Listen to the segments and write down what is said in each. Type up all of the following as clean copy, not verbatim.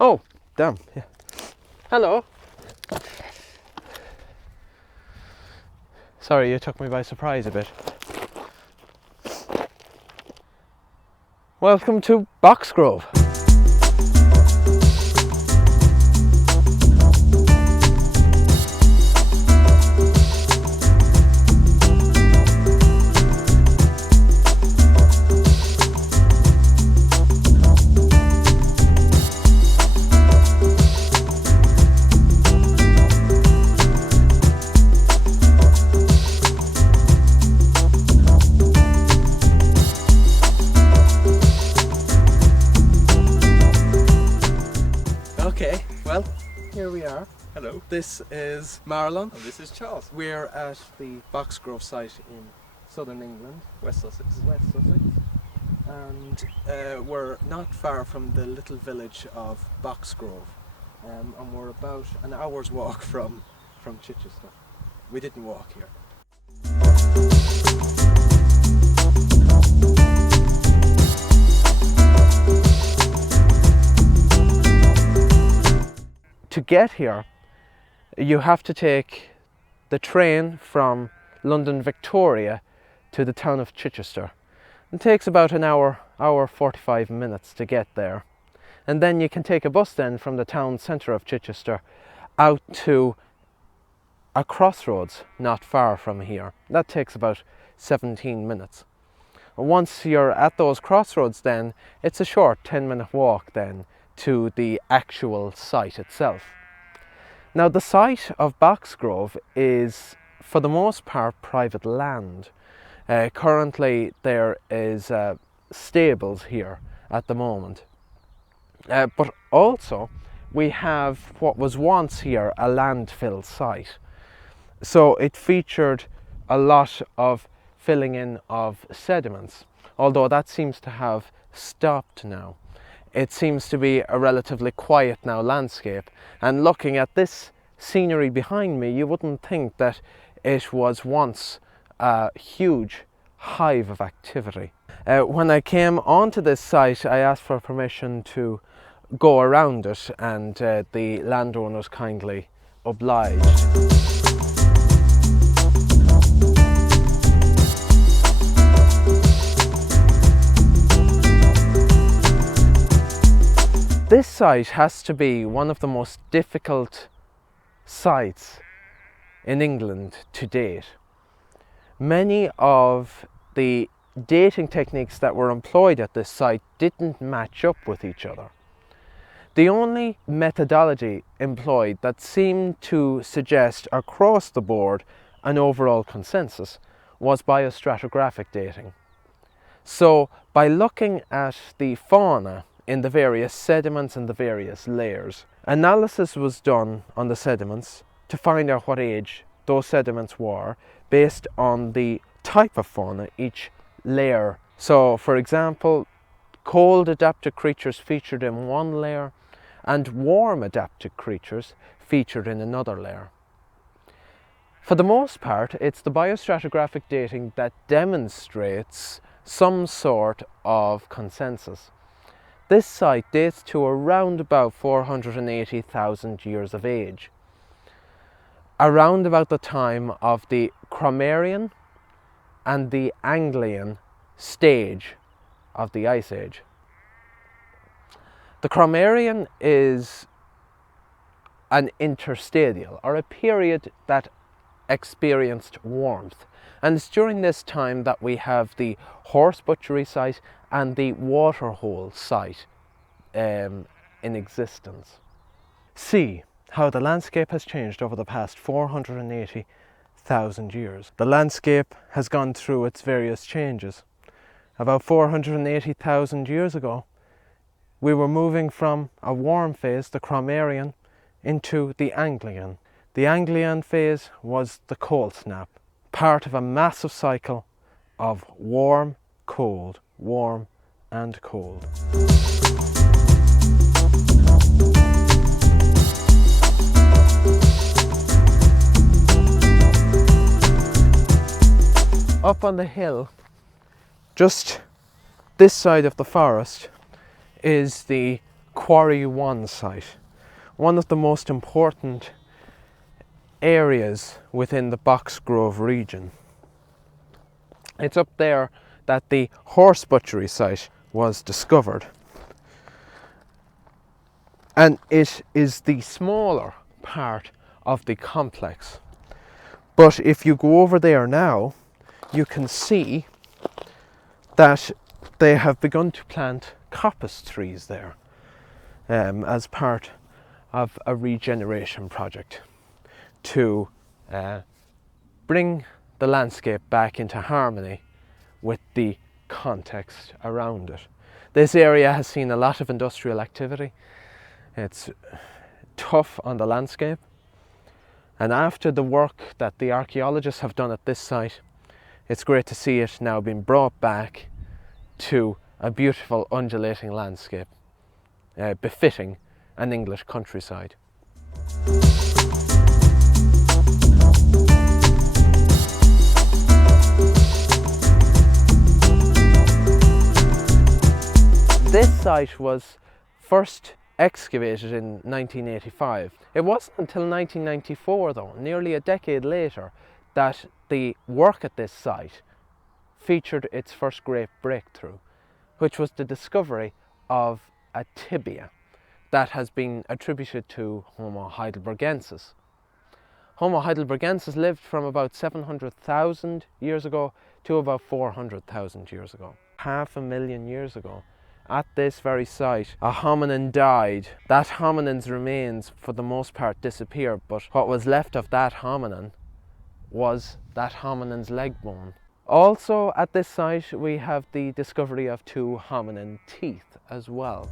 Oh, damn. Yeah. Hello. Sorry, you took me by surprise a bit. Welcome to Boxgrove. Okay, well, here we are. Hello. This is Marlon. And this is Charles. We're at the Boxgrove site in southern England, West Sussex. West Sussex, and we're not far from the little village of Boxgrove, and we're about an hour's walk from Chichester. We didn't walk here. To get here, you have to take the train from London Victoria to the town of Chichester. It takes about an hour 45 minutes to get there. And then you can take a bus then from the town centre of Chichester out to a crossroads not far from here. That takes about 17 minutes. Once you're at those crossroads then, it's a short 10-minute walk then to the actual site itself. Now the site of Boxgrove is for the most part private land. Currently there is stables here at the moment. But also we have what was once here a landfill site. So it featured a lot of filling in of sediments, although that seems to have stopped now. It seems to be a relatively quiet now landscape, and looking at this scenery behind me, you wouldn't think that it was once a huge hive of activity. When I came onto this site, I asked for permission to go around it, and the landowners kindly obliged. This site has to be one of the most difficult sites in England to date. Many of the dating techniques that were employed at this site didn't match up with each other. The only methodology employed that seemed to suggest across the board an overall consensus was biostratigraphic dating. So by looking at the fauna in the various sediments and the various layers, analysis was done on the sediments to find out what age those sediments were based on the type of fauna each layer. So for example, cold adapted creatures featured in one layer and warm adapted creatures featured in another layer. For the most part, it's the biostratigraphic dating that demonstrates some sort of consensus. This site dates to around about 480,000 years of age, around about the time of the Quarry and the Anglian stage of the Ice Age. The Quarry is an interstadial, or a period that experienced warmth, and it's during this time that we have the horse butchery site and the waterhole site in existence. See how the landscape has changed over the past 480,000 years. The landscape has gone through its various changes. About 480,000 years ago, we were moving from a warm phase, the Quarry, into the Anglian. The Anglian phase was the cold snap, part of a massive cycle of warm, cold, warm and cold. Up on the hill, just this side of the forest, is the Quarry 1 site, one of the most important areas within the Boxgrove region. It's up there that the horse butchery site was discovered, and it is the smaller part of the complex. But if you go over there now, you can see that they have begun to plant coppice trees there as part of a regeneration project to bring the landscape back into harmony with the context around it. This area has seen a lot of industrial activity. It's tough on the landscape, and after the work that the archaeologists have done at this site, it's great to see it now being brought back to a beautiful undulating landscape befitting an English countryside. This site was first excavated in 1985. It wasn't until 1994, though, nearly a decade later, that the work at this site featured its first great breakthrough, which was the discovery of a tibia that has been attributed to Homo heidelbergensis. Homo heidelbergensis lived from about 700,000 years ago to about 400,000 years ago. 500,000 years ago, at this very site, a hominin died. That hominin's remains for the most part disappeared, but what was left of that hominin was that hominin's leg bone. Also at this site we have the discovery of 2 hominin teeth as well.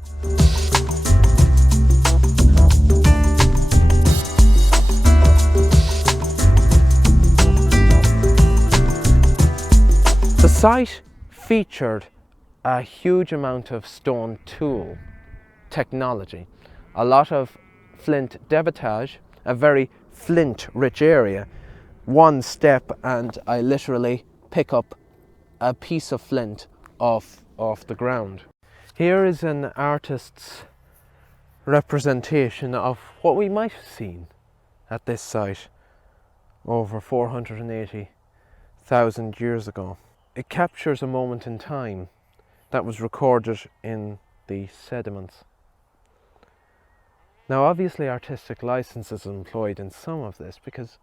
The site featured a huge amount of stone tool technology, a lot of flint debitage, a very flint rich area. One step and I literally pick up a piece of flint off the ground. Here is an artist's representation of what we might have seen at this site over 480,000 years ago. It captures a moment in time that was recorded in the sediments. Now obviously artistic license is employed in some of this because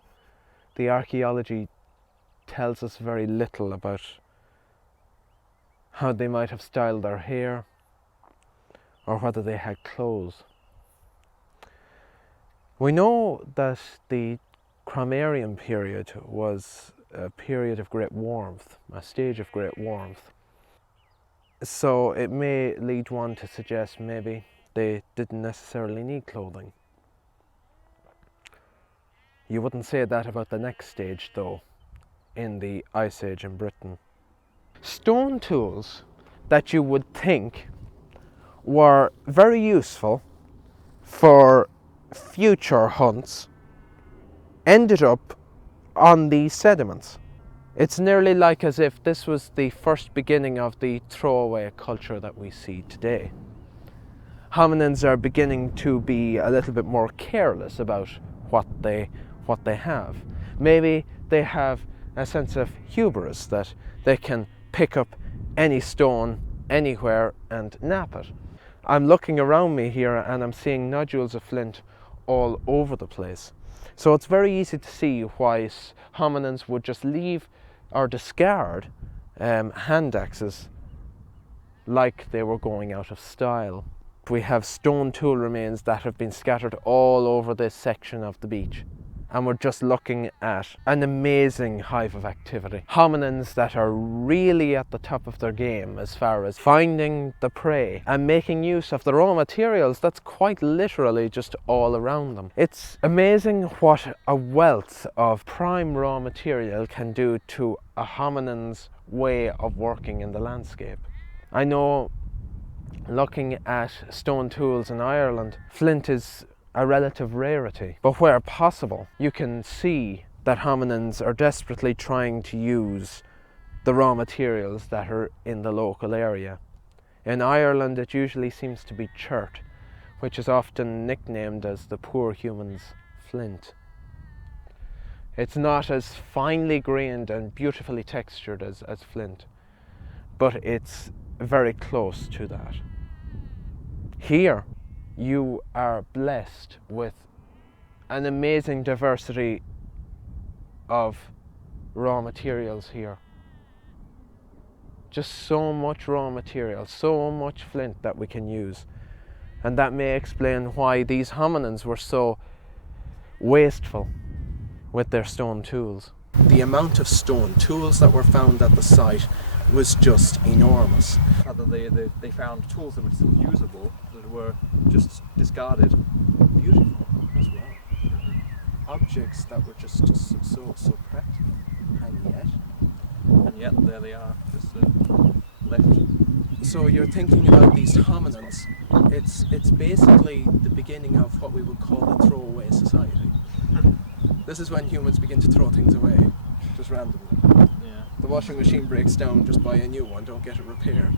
the archaeology tells us very little about how they might have styled their hair or whether they had clothes. We know that the Cromarian period was a period of great warmth, a stage of great warmth. So it may lead one to suggest maybe they didn't necessarily need clothing. You wouldn't say that about the next stage though, in the Ice Age in Britain. Stone tools that you would think were very useful for future hunts ended up on these sediments. It's nearly like as if this was the first beginning of the throwaway culture that we see today. Hominins are beginning to be a little bit more careless about what they have. Maybe they have a sense of hubris that they can pick up any stone anywhere and nap it. I'm looking around me here and I'm seeing nodules of flint all over the place. So it's very easy to see why hominins would just leave or discard hand axes like they were going out of style. We have stone tool remains that have been scattered all over this section of the beach, and we're just looking at an amazing hive of activity. Hominins that are really at the top of their game as far as finding the prey and making use of the raw materials that's quite literally just all around them. It's amazing what a wealth of prime raw material can do to a hominin's way of working in the landscape. I know, looking at stone tools in Ireland, flint is a relative rarity, but where possible you can see that hominins are desperately trying to use the raw materials that are in the local area. In Ireland it usually seems to be chert, which is often nicknamed as the poor human's flint. It's not as finely grained and beautifully textured as flint, but it's very close to that. Here, you are blessed with an amazing diversity of raw materials here. Just so much raw material, so much flint that we can use. And that may explain why these hominins were so wasteful with their stone tools. The amount of stone tools that were found at the site was just enormous. They found tools that were still usable, that were just discarded. Beautiful as well. Objects that were just so practical, and yet there they are, just left. So you're thinking about these hominins. It's basically the beginning of what we would call a throwaway society. This is when humans begin to throw things away, just randomly. Yeah. The washing machine breaks down, just buy a new one, don't get it repaired.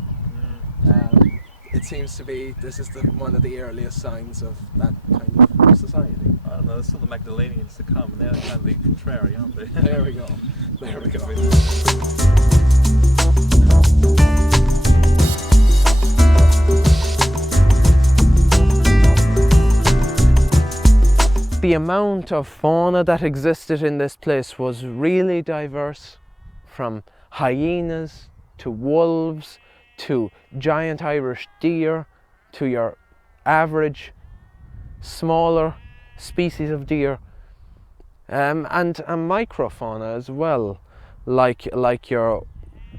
It seems to be, this is one of the earliest signs of that kind of society. I don't know, there's still the Magdalenians to come, and they're kind of the contrary, aren't they? There we go. There we go. The amount of fauna that existed in this place was really diverse, from hyenas to wolves to giant Irish deer to your average smaller species of deer, and microfauna as well, like your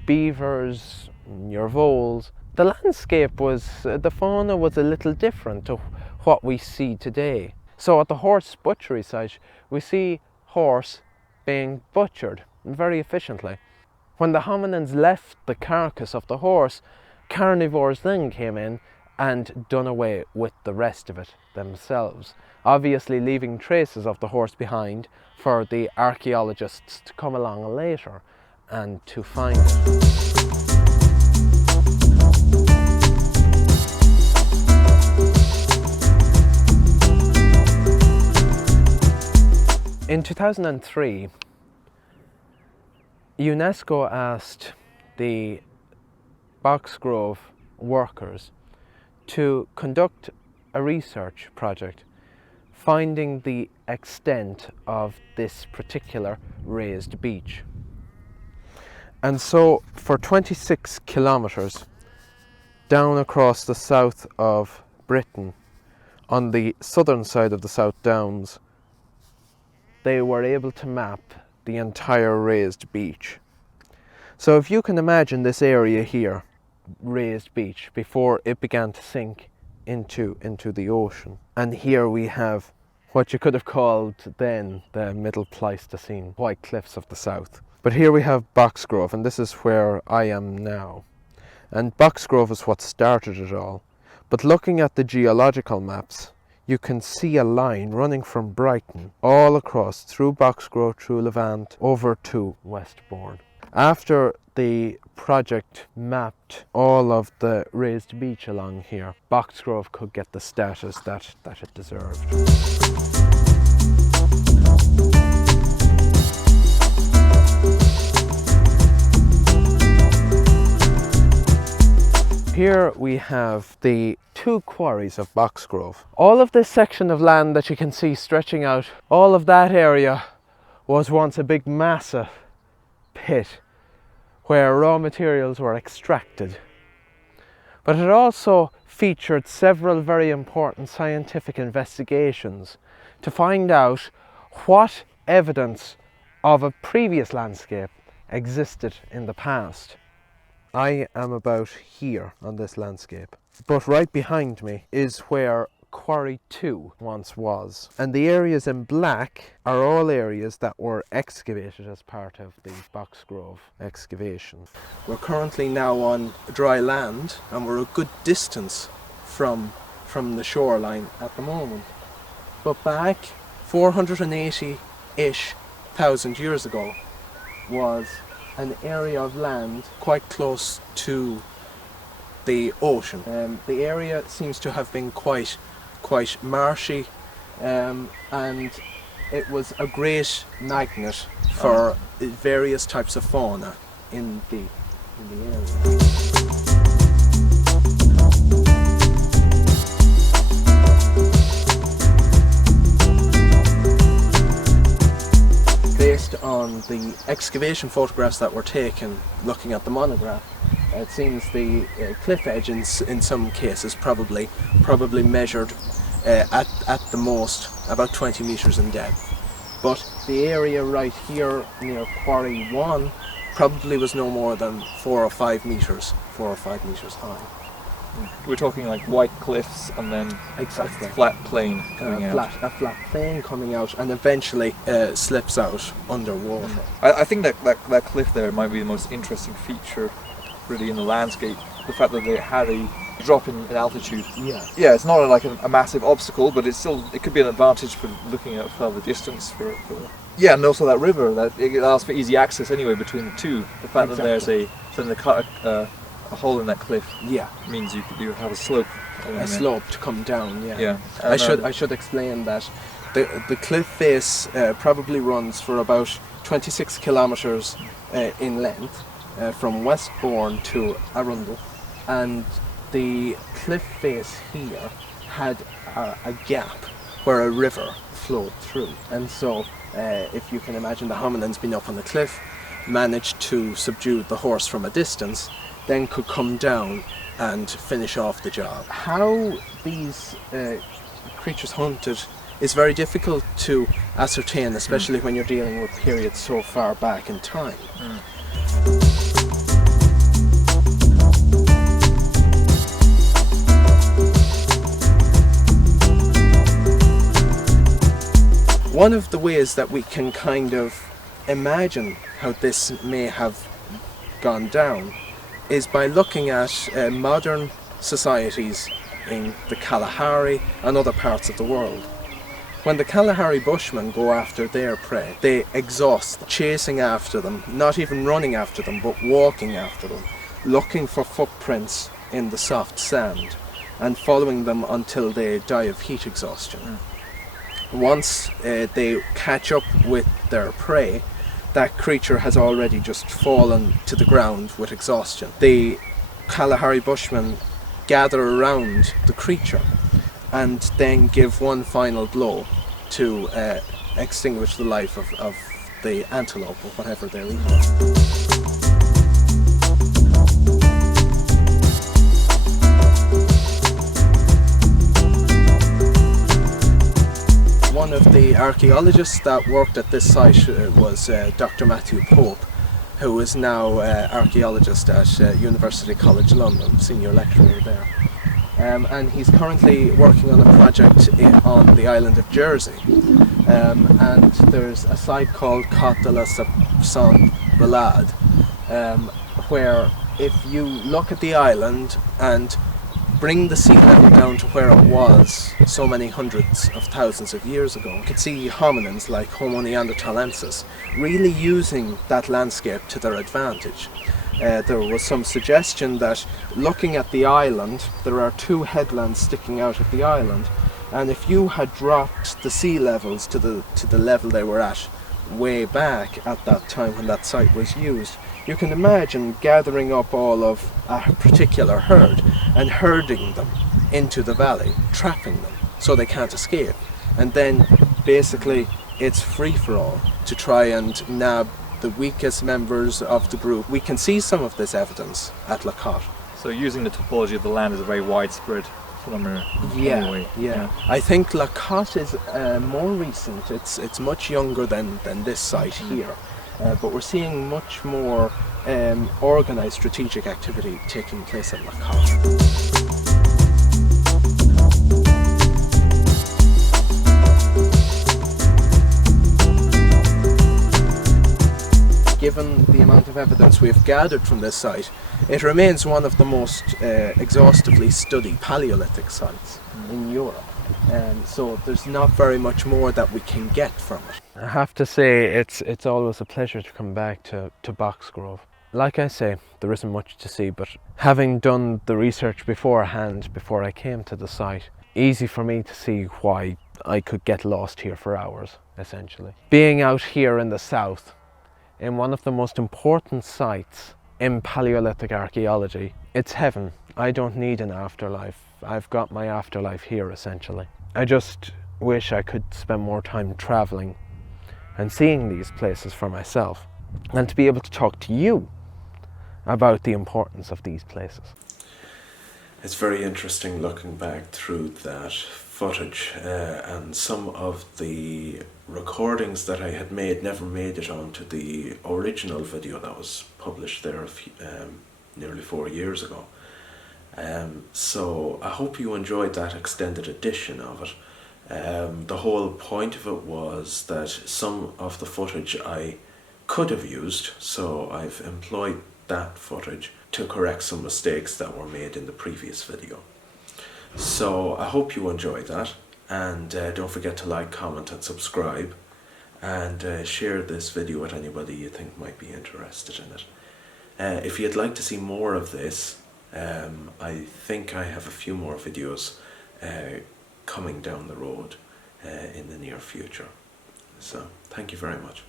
beavers, your voles. The landscape the fauna was a little different to what we see today. So at the horse butchery site, we see horse being butchered very efficiently. When the hominins left the carcass of the horse, carnivores then came in and done away with the rest of it themselves, obviously leaving traces of the horse behind for the archaeologists to come along later and to find it. In 2003, UNESCO asked the Boxgrove workers to conduct a research project finding the extent of this particular raised beach. And so for 26 kilometres down across the south of Britain, on the southern side of the South Downs, they were able to map the entire raised beach. So if you can imagine this area here, raised beach, before it began to sink into the ocean. And here we have what you could have called then the Middle Pleistocene, White Cliffs of the South. But here we have Boxgrove, and this is where I am now. And Boxgrove is what started it all. But looking at the geological maps, you can see a line running from Brighton all across through Boxgrove, through Levant, over to Westbourne. After the project mapped all of the raised beach along here, Boxgrove could get the status that it deserved. Here we have the two quarries of Boxgrove. All of this section of land that you can see stretching out, all of that area was once a big massive pit where raw materials were extracted. But it also featured several very important scientific investigations to find out what evidence of a previous landscape existed in the past. I am about here on this landscape, but right behind me is where Quarry 2 once was, and the areas in black are all areas that were excavated as part of the Boxgrove excavation. We're currently now on dry land, and we're a good distance from the shoreline at the moment. But back 480-ish thousand years ago was an area of land quite close to the ocean. The area seems to have been quite quite marshy, and it was a great magnet for various types of fauna in the area. Based on the excavation photographs that were taken looking at the monograph, it seems the cliff edge in some cases probably measured at the most about 20 metres in depth. But the area right here near Quarry 1 probably was no more than 4 or 5 metres high. We're talking like white cliffs and then Exactly. a flat plain coming out. A flat plain coming out and eventually slips out underwater. I think that cliff there might be the most interesting feature really in the landscape. The fact that they had a drop in altitude. Yeah, it's not a massive obstacle, but it could be an advantage for looking at further distance. Yeah, and also that river, that it allows for easy access anyway between the two. The fact that there's a hole in that cliff means you have a slope. A slope to come down. Yeah. I should explain that the cliff face probably runs for about 26 kilometres in length from Westbourne to Arundel, and the cliff face here had a gap where a river flowed through, and so if you can imagine the hominins being up on the cliff, managed to subdue the horse from a distance, then could come down and finish off the job. How these creatures hunted is very difficult to ascertain, especially when you're dealing with periods so far back in time. One of the ways that we can kind of imagine how this may have gone down is by looking at modern societies in the Kalahari and other parts of the world. When the Kalahari Bushmen go after their prey, they exhaust them, chasing after them, not even running after them, but walking after them, looking for footprints in the soft sand and following them until they die of heat exhaustion. Once they catch up with their prey, that creature has already just fallen to the ground with exhaustion. The Kalahari Bushmen gather around the creature and then give one final blow to extinguish the life of the antelope or whatever they're eating. One of the archaeologists that worked at this site was Dr. Matthew Pope, who is now archaeologist at University College London, senior lecturer there. And he's currently working on a project on the island of Jersey. And there's a site called Côte de la Sainte-Belade, where if you look at the island and bring the sea level down to where it was so many hundreds of thousands of years ago, you could see hominins like Homo neanderthalensis really using that landscape to their advantage. There was some suggestion that looking at the island, there are two headlands sticking out of the island, and if you had dropped the sea levels to the level they were at way back at that time when that site was used, you can imagine gathering up all of a particular herd and herding them into the valley, trapping them so they can't escape. And then basically it's free for all to try and nab the weakest members of the group. We can see some of this evidence at La Côte. So using the topology of the land is a very widespread phenomenon. Anyway. Yeah. I think La Côte is more recent. It's much younger than this site here. But we're seeing much more organised strategic activity taking place at La Côte. Given the amount of evidence we've gathered from this site, it remains one of the most exhaustively studied Paleolithic sites in Europe. So there's not very much more that we can get from it. I have to say it's always a pleasure to come back to Boxgrove. Like I say, there isn't much to see, but having done the research beforehand, before I came to the site, easy for me to see why I could get lost here for hours, essentially. Being out here in the south, in one of the most important sites in Paleolithic archaeology, it's heaven. I don't need an afterlife. I've got my afterlife here, essentially. I just wish I could spend more time traveling and seeing these places for myself, and to be able to talk to you about the importance of these places. It's very interesting looking back through that footage, and some of the recordings that I had made never made it onto the original video that was published there nearly 4 years ago. So I hope you enjoyed that extended edition of it. The whole point of it was that some of the footage I could have used, so I've employed that footage to correct some mistakes that were made in the previous video. So I hope you enjoyed that, and don't forget to like, comment and subscribe, and share this video with anybody you think might be interested in it. If you'd like to see more of this, I think I have a few more videos coming down the road in the near future. So thank you very much.